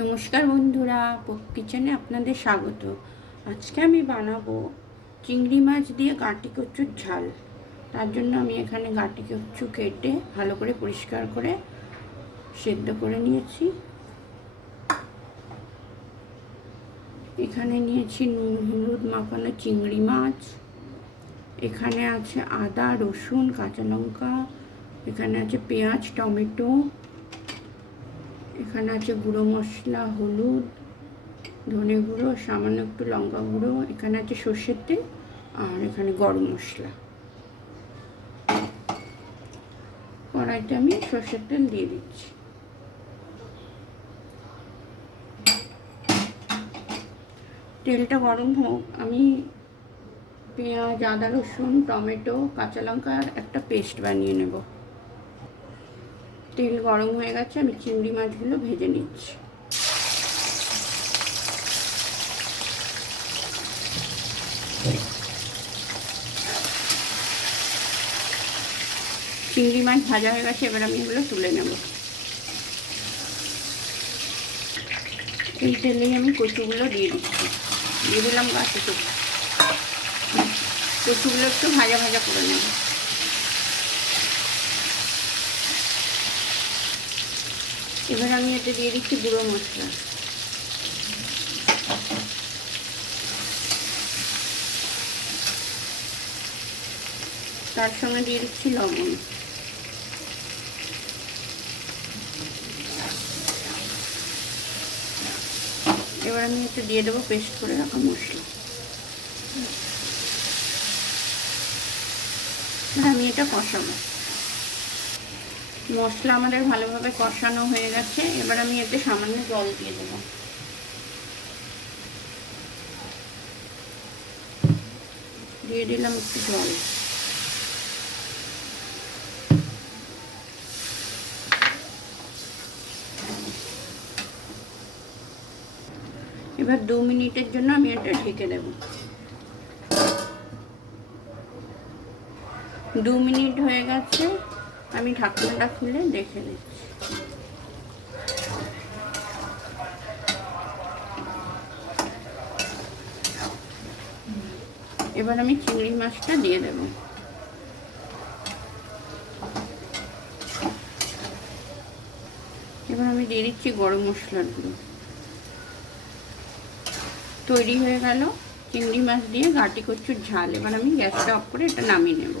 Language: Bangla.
নমস্কার বন্ধুরা, পপ কিচেনে আপনাদের স্বাগত। আজকে আমি বানাবো চিংড়ি মাছ দিয়ে গাঁটি কচুর ঝাল। তার জন্য আমি এখানে গাঁটি কচু কেটে ভালো করে পরিষ্কার করে সেদ্ধ করে নিয়েছি। এখানে নিয়েছি নুন হলুদ মাখানো চিংড়ি মাছ। এখানে আছে আদা রসুন কাঁচা লঙ্কা, এখানে আছে পেঁয়াজ টমেটো, এখানে আছে গুঁড়ো মশলা হলুদ ধনে গুঁড়ো সামান্য একটু লঙ্কা গুঁড়ো, এখানে আছে সর্ষের তেল আর এখানে গরম মশলা। কড়াইতে আমি সর্ষের তেল দিয়ে দিচ্ছি। তেলটা গরম হোক, আমি পেঁয়াজ আদা রসুন টমেটো কাঁচা লঙ্কার একটা পেস্ট বানিয়ে নেব। তেল গরম হয়ে গেছে, আমি চিংড়ি মাছগুলো ভেজে নিচ্ছি। চিংড়ি মাছ ভাজা হয়ে গেছে, এবার আমি এগুলো তুলে নেব। এই তেলেই আমি কচুগুলো দিয়ে দিচ্ছি। দিয়ে দিলাম কচুগুলো একটু ভাজা ভাজা করে নেব। এবার আমি এতে দিয়ে দিচ্ছি গুঁড়ো মশলা। তার সঙ্গে দিয়ে দিচ্ছি লবণ। এবার আমি একটু দিয়ে দেবো পেস্ট করে রাখা মশলা। এবার আমি এটা কষাবো। মশলা আমাদের ভালোভাবে কষানো হয়ে গেছে, এবার আমি এতে সামান্য জল দিয়ে দেবো। দিয়ে দিলাম একটু জল। এবার 2 মিনিটের জন্য আমি এটা ঢেকে দেব। 2 মিনিট হয়ে গেছে, আমি ঢাকনাটা খুলে দেখে নিচ্ছি। এবার আমি চিংড়ি মাছটা দিয়ে দেব। এবার আমি দিয়ে দিচ্ছি গরম মশলার গুঁড়ো। তৈরি হয়ে গেল চিংড়ি মাছ দিয়ে গাঁটি কচুর ঝাল। এবার আমি গ্যাসটা অফ করে এটা নামিয়ে নেব।